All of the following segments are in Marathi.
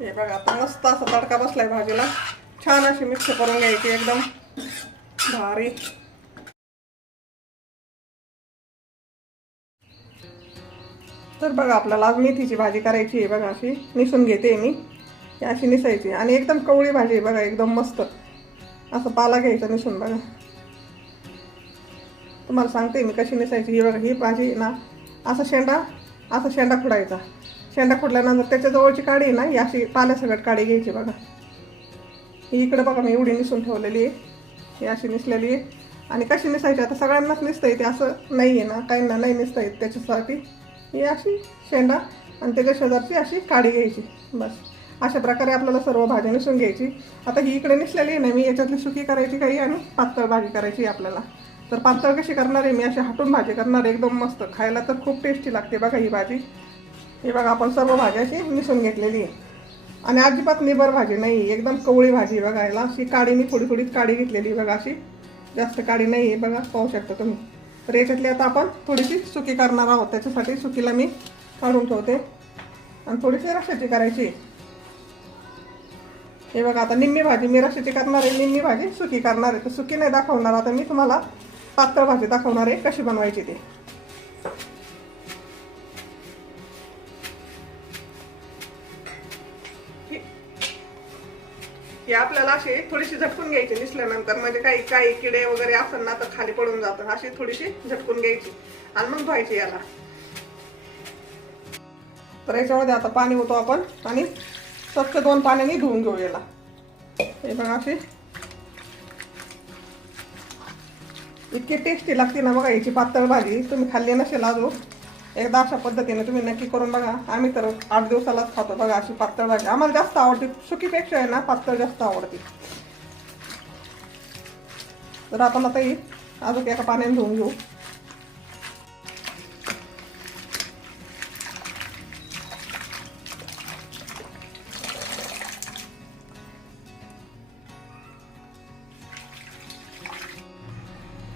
हे बघा आता मस्त असा तडका आहे भाजीला. छान अशी मिक्स करून घ्यायची एकदम. भारी. तर बघा आपल्याला आज मेथीची भाजी करायची आहे बघा अशी. निसून घेते मी. अशी निसायची. आणि एकदम कवळी भाजी आहे बघा एकदम मस्त. असं पाला घ्यायचा निसून बघा. तुम्हाला सांगते मी कशी निसायची. ही बघा ही भाजी ना असा शेंडा असा शेंडा खुडायचा शेंडा खोडल्यानंतर त्याच्याजवळची काडी आहे ना ही अशी पाल्यासकट काडी घ्यायची बघा. ही इकडं बघा मी एवढी निसून ठेवलेली आहे. ही अशी निसलेली आहे. आणि कशी निसायची आता सगळ्यांनाच निसता येते असं नाही आहे ना काहींना नाही निसता येत त्याच्यासाठी. ही अशी शेंडा आणि त्याच्या शेजारची अशी काडी घ्यायची बस. अशा प्रकारे आपल्याला सर्व भाज्या निसून घ्यायची. आता ही इकडे निसलेली आहे ना मी याच्यातली सुकी करायची काही आणि पातळ भाजी करायची आहे आपल्याला. तर पातळ कशी करणार आहे? मी अशी हटून भाजी करणार आहे एकदम मस्त. खायला तर खूप टेस्टी लागते बघा ही भाजी. हे बघा आपण सर्व भाज्या अशी मिसून घेतलेली आहे. आणि अजिबात निबर भाजी नाही एकदम कवळी भाजी बघा बघायला अशी काडी मी थोडी थोडी काडी घेतलेली बघा अशी. जास्त काडी नाही आहे बघा पाहू शकता तुम्ही. तर याच्यातली आता आपण थोडीशी सुकी करणार आहोत त्याच्यासाठी सुकीला मी काढून ठेवते. आणि थोडीशी रशाची करायची आहे. हे बघा आता निम्मी भाजी मी रशाची करणार आहे निम्मी भाजी सुकी करणार आहे. तर सुकी नाही दाखवणार आता मी तुम्हाला पातळ भाजी दाखवणार आहे कशी बनवायची ते. की आपल्याला अशी थोडीशी झटकून घ्यायची निसल्यानंतर म्हणजे काही काही किडे वगैरे असेल ना तर खाली पडून जातात. अशी थोडीशी झटकून घ्यायची आणि मग धुवायची याला. तर याच्यामध्ये आता पाणी होतो आपण आणि स्वच्छ दोन पाण्याने धुवून घेऊ याला. हे बघा अशी. इतकी टेस्टी लागते ना बघा याची पातळ भाजी. तुम्ही खाल्ली नसेल अजून. एकदा अशा पद्धतीने तुम्ही नक्की करून बघा. आम्ही तर आठ दिवसालाच खातो बघा अशी पातळ भाजी. आम्हाला जास्त आवडते सुकीपेक्षा आहे ना पातळ जास्त आवडते. तर आपण आता ही अजून एका पाण्याने धुवून घेऊ.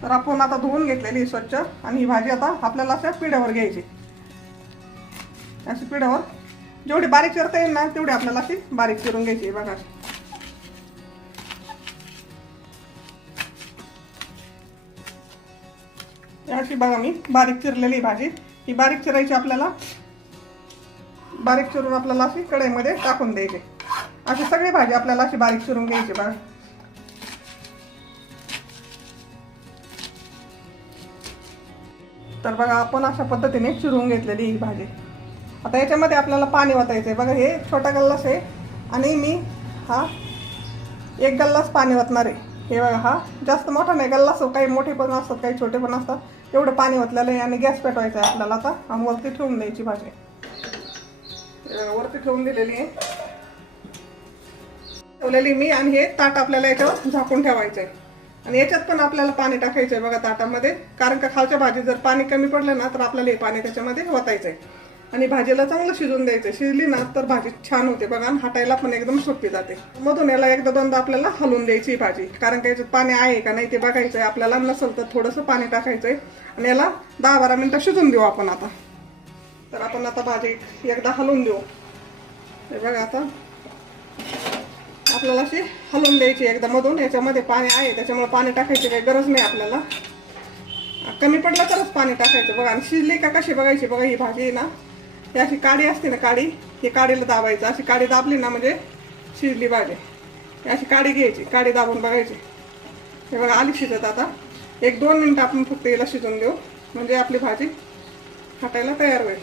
तर आपण आता धुवून घेतलेली स्वच्छ आणि ही भाजी आता आपल्याला अशा पिढ्यावर घ्यायची. अशी पिढ्यावर. जेवढी बारीक चिरता येईल ना तेवढी आपल्याला अशी बारीक चिरून घ्यायची आहे बघा. अशी बघा मी बारीक चिरलेली भाजी. ही बारीक चिरायची आपल्याला बारीक चिरून आपल्याला अशी कढईमध्ये टाकून द्यायची. अशी सगळी भाजी आपल्याला अशी बारीक चिरून घ्यायची बघा. तर बघा आपण अशा पद्धतीने चिरून घेतलेली ही भाजी. आता याच्यामध्ये आपल्याला पाणी वाटायचं आहे बघा हे छोटा गल्लास आहे आणि मी हा एक गल्लास पाणी वाटणार आहे. हे बघा हा जास्त मोठा नाही गल्लास हो, काही मोठे पण असतात काही छोटे पण असतात. एवढं पाणी ओतलेलं आहे आणि गॅस पेटवायचा आहे आपल्याला आता. आणि वरती ठेवून द्यायची भाजी. वरती ठेवून दिलेली आहे. ठेवलेली मी आणि हे ताट आपल्याला याच्यावर झाकून ठेवायचं आहे आणि याच्यात पण आपल्याला पाणी टाकायचं आहे बघा ताटामध्ये. कारण का खालच्या भाजी जर पाणी कमी पडलं ना तर आपल्याला हे पाणी त्याच्यामध्ये ओतायचं आहे आणि भाजीला चांगलं शिजून द्यायचं. शिजली ना तर भाजी छान होते बघा आणि हाटायला पण एकदम सोपी जाते. मधून याला एकदा दोनदा आपल्याला हलवून द्यायची ही भाजी. कारण काय पाणी आहे का नाही ते बघायचं आहे आपल्याला नसेल तर थोडंसं पाणी टाकायचं आहे आणि याला दहा बारा मिनटं शिजून देऊ आपण आता. तर आपण आता भाजी एकदा हलवून देऊ. हे बघा आता. आपल्याला अशी हलवून द्यायची एकदा मधून. याच्यामध्ये पाणी आहे त्याच्यामुळे पाणी टाकायची काही गरज नाही आपल्याला. कमी पडलं तरच पाणी टाकायचं. बघा आणि शिजली का कशी बघायची? बघा ही भाजी आहे ना. ही अशी काडी असते ना काडी ही काडीला दाबायचं. अशी काडी दाबली ना म्हणजे शिजली भाजी अशी काडी घ्यायची काडी दाबून बघायची. हे बघा आली शिजत आता. एक दोन मिनटं आपण फक्त याला शिजून देऊ. म्हणजे आपली भाजी खाटायला तयार होईल.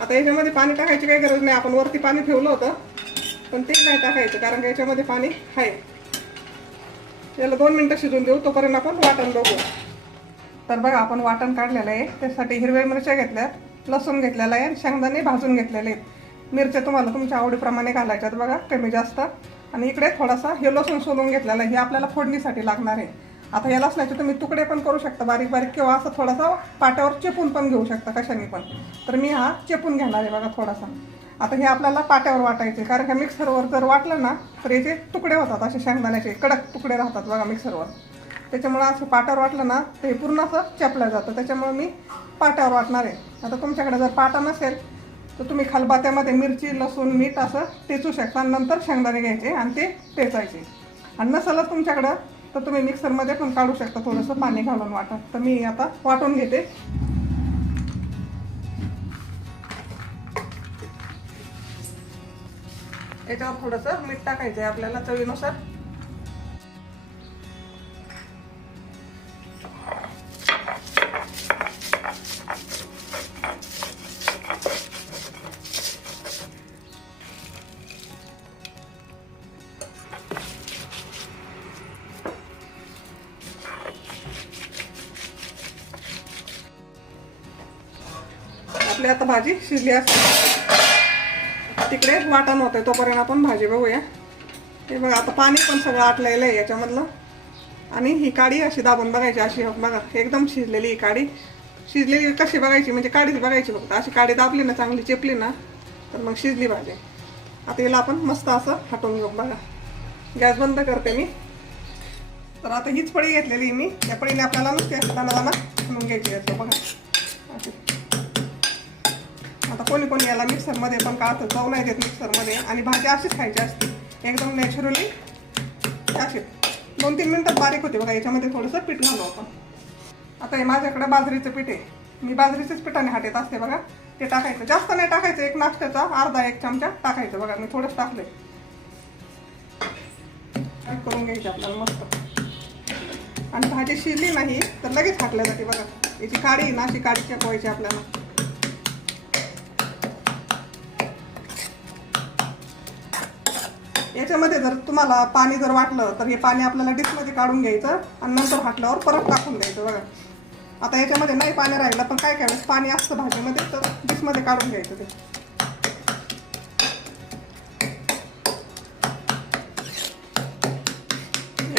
आता याच्यामध्ये पाणी टाकायची काही गरज नाही. आपण वरती पाणी ठेवलं होतं पण ते नाही टाकायचं कारण का याच्यामध्ये पाणी आहे. याला दोन मिनटं शिजून देऊ तोपर्यंत आपण वाटण बघू. तर बघा आपण वाटण काढलेलं आहे. त्यासाठी हिरव्या मिरच्या घेतल्या लसूण घेतलेला आहे आणि शेंगदाणे भाजून घेतलेले आहेत. मिरच्या तुम्हाला तुमच्या आवडीप्रमाणे घालायच्यात बघा कमी जास्त. आणि इकडे थोडासा हे लसूण सोलून घेतलेला आहे हे आपल्याला फोडणीसाठी लागणार आहे. आता या लसणाचे तुम्ही तुकडे पण करू शकता बारीक बारीक किंवा असं थोडासा पाट्यावर चेपून पण घेऊ शकता कशाने पण. तर मी हा चेपून घेणार आहे बघा थोडासा. आता हे आपल्याला पाट्यावर वाटायचे कारण का मिक्सरवर जर वाटलं ना तर याचे तुकडे होतात असे शेंगदाण्याचे कडक तुकडे राहतात बघा मिक्सरवर त्याच्यामुळं असं पाटावर वाटलं ना ते पूर्ण असं चपलं जातं. त्याच्यामुळं मी पाट्यावर वाटणार आहे. आता तुमच्याकडे जर पाटा नसेल तर तुम्ही खलबात्यामध्ये मिरची लसूण मीठ असं टेचू शकता. आणि नंतर शेंगदाणे घ्यायचे आणि ते टेचायचे. आणि नसलं तुमच्याकडं तर तुम्ही मिक्सरमध्ये पण काढू शकता. थोडंसं पाणी घालून वाटा. तर मी आता वाटून घेते. याच्यावर थोडंसं मीठ टाकायचं आहे आपल्याला चवीनुसार. आपली आता भाजी शिजली असते. तिकडे वाटण होतंय तोपर्यंत आपण भाजी बघूया. हे बघा आता पाणी पण सगळं आटलेलं आहे याच्यामधलं. आणि ही काडी अशी दाबून बघायची अशी हो, बघा एकदम शिजलेली ही काडी. शिजलेली कशी बघायची म्हणजे काडीच बघायची फक्त. अशी काडी दाबली ना चांगली चिपली ना तर मग शिजली भाजी. आता याला आपण मस्त असं हटवून घेऊ बघा. गॅस बंद करते मी. तर आता हीच पळी घेतलेली मी. या पळीने आपल्याला नुसते दाना दाना म्हणून घ्यायची याचं बघा. अशी. आता कोणी कोणी याला मिक्सरमध्ये पण का चव नाही देत मिक्सरमध्ये आणि भाजी अशीच खायची असते. एकदम नॅचरली अशी. दोन तीन मिनटात बारीक होते बघा याच्यामध्ये थोडंसं पीठ घालू आपण. आता हे माझ्याकडे बाजरीचं पीठ आहे. मी बाजरीच्याच पिठाने हाटेत असते बघा. ते टाकायचं. जास्त नाही टाकायचं एक नाश्त्याचा अर्धा एक चमचा टाकायचं बघा. मी थोडंच टाकले करून घ्यायचं आपल्याला मस्त. आणि भाजी शिजली नाही तर लगेच हाकल्या जाते बघा. याची काडी ना अशी काडी चेपवायची आपल्याला. याच्यामध्ये जर तुम्हाला पाणी जर वाटलं तर हे पाणी आपल्याला डिशमध्ये काढून घ्यायचं आणि नंतर फाटल्यावर परत टाकून द्यायचं बघा. आता याच्यामध्ये नाही पाणी राहिलं पण काय काय वेळेस पाणी असतं भाजीमध्ये तर डिशमध्ये काढून घ्यायचं ते.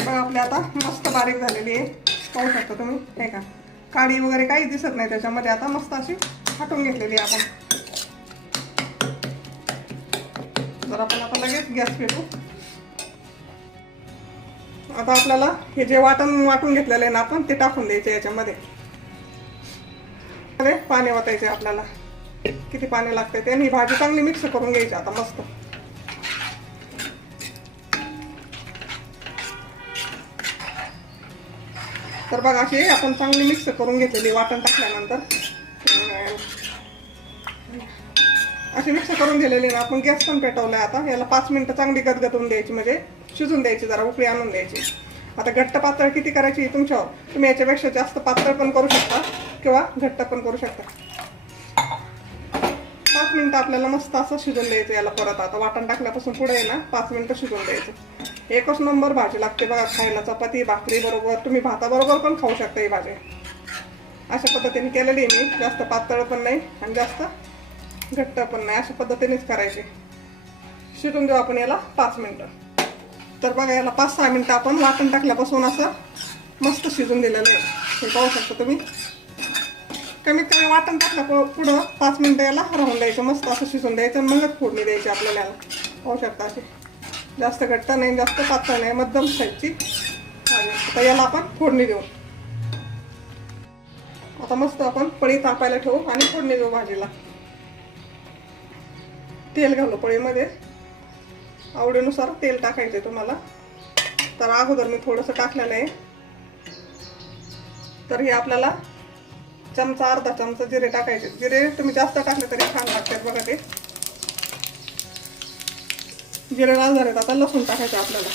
बघा आपली आता मस्त बारीक झालेली आहे. पाहू शकता तुम्ही हे का? काळी वगैरे काही दिसत नाही त्याच्यामध्ये. आता मस्त अशी हाटून घेतलेली आहे आपण. लगेच गॅस पेटू आता आपल्याला हे जे वाटण वाटून घेतलेलं आहे ना आपण ते टाकून द्यायचे याच्यामध्ये. पाणी वाटायचे आपल्याला. किती पाणी लागते ते. आणि भाजी चांगली मिक्स करून घ्यायची आता मस्त. तर बघा अशी आपण चांगली मिक्स करून घेतलेली वाटण टाकल्यानंतर. अशी मिक्स करून दिलेली ना आपण गॅस पण पेटवलाय आता. याला पाच मिनिटं चांगली गदगदून द्यायची म्हणजे शिजून द्यायची जरा उकळी आणून द्यायची. आता घट्ट पातळ किती करायची तुमच्यावर? तुम्ही याच्यापेक्षा जास्त पातळ पण करू शकता किंवा घट्ट पण करू शकता. पाच मिनिटं आपल्याला मस्त असं शिजून द्यायचं याला परत. आता वाटण टाकल्यापासून पुढे आहे ना पाच मिनिटं शिजून द्यायचं. एकच नंबर भाजी लागते बघा खायला चपाती भाकरी बरोबर. तुम्ही भाताबरोबर पण खाऊ शकता ही भाजी. अशा पद्धतीने केलेली मी. जास्त पातळ पण नाही आणि जास्त घट्ट पण नाही अशा पद्धतीनेच करायचे. शिजून देऊ आपण याला पाच मिनटं. तर बघा याला पाच सहा मिनटं आपण वाटण टाकल्यापासून असं मस्त शिजून दिलेलं आहे. हे पाहू शकता तुम्ही. कमीत कमी वाटण टाकलं पुढं पाच मिनटं याला राहून द्यायचं मस्त असं शिजून द्यायचं मगच फोडणी द्यायची आपल्याला याला. पाहू शकता अशी. जास्त घट्ट नाही जास्त पातळ नाही मध्यम साईजची आता याला आपण फोडणी देऊ. आता मस्त आपण पळी तापायला ठेवू आणि फोडणी देऊ भाजीला. तेल घालू पोळीमध्ये. आवडीनुसार तेल टाकायचं आहे तुम्हाला. तर अगोदर मी थोडंसं टाकलेलं आहे. तर हे आपल्याला चमचा अर्धा चमचा जिरे टाकायचे. जिरे तुम्ही जास्त टाकले तरी छान लागतात बघा ते. जिरे लाल झालेत आता लसूण टाकायचं आपल्याला.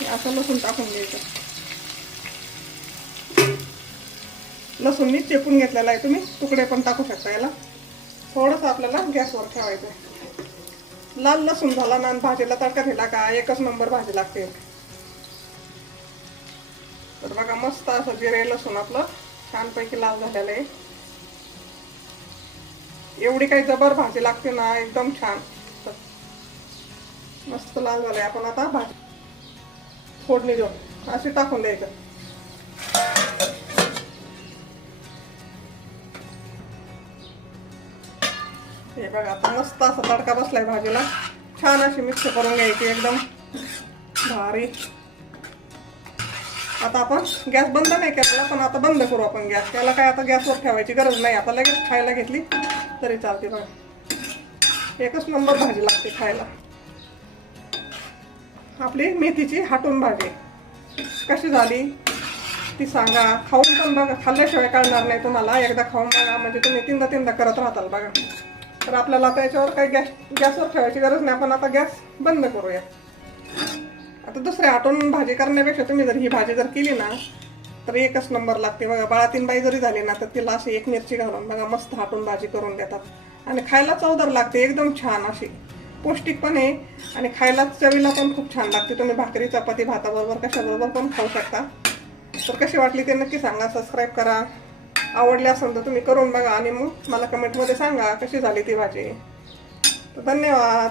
हे असं लसूण टाकून घ्यायचं. लसूण मी चेपून घेतलेला आहे तुम्ही. तुकडे पण टाकू शकता याला. थोडंसं आपल्याला गॅसवर ठेवायचं आहे लाल लसूण झाला ना भाजीला तडका दिला का एकच नंबर भाजी लागते. तर बघा मस्त असं जिरे लसूण आपलं छानपैकी लाल झालेलं आहे. एवढी काही जबर भाजी लागते ना एकदम छान. मस्त लाल झालंय. आपण आता भाजी फोडणी देऊ. अशी टाकून द्यायचं. हे बघा आता मस्त असा तडका बसलाय भाजीला. छान अशी मिक्स करून घ्यायची एकदम. भारी. आता आपण गॅस बंद नाही केलेला पण आता बंद करू आपण गॅस. त्याला काय आता गॅसवर ठेवायची गरज नाही. आता लगेच खायला घेतली तरी चालते बघा. एकच नंबर भाजी लागते खायला. आपली मेथीची हाटून भाजी. कशी झाली? ती सांगा. खाऊन पण बघा खाल्ल्याशिवाय कळणार नाही तुम्हाला. एकदा खाऊन बघा. म्हणजे तुम्ही तीनदा तीनदा करत राहताल बघा. तर आपल्याला आता याच्यावर काही गॅस गॅसवर ठेवायची गरज नाही. आपण आता गॅस बंद करूया. आता दुसऱ्या हाटून भाजी करण्यापेक्षा तुम्ही जर ही भाजी जर केली ना तर एकच नंबर लागते. बघा बाळातीन बाई जरी झाली ना तर तिला अशी एक मिरची घालून बघा मस्त हाटून भाजी करून देतात. आणि खायला चवदार लागते एकदम छान अशी. पौष्टिक पण आहे. आणि खायला चवीला पण खूप छान लागते. तुम्ही भाकरी चपाती भाताबरोबर कशाबरोबर पण खाऊ शकता. तर कशी वाटली ते नक्की सांगा. सबस्क्राईब करा. आवडली असेल तर तुम्ही करून बघा आणि मग मला कमेंटमध्ये सांगा कशी झाली ती भाजी. तर धन्यवाद.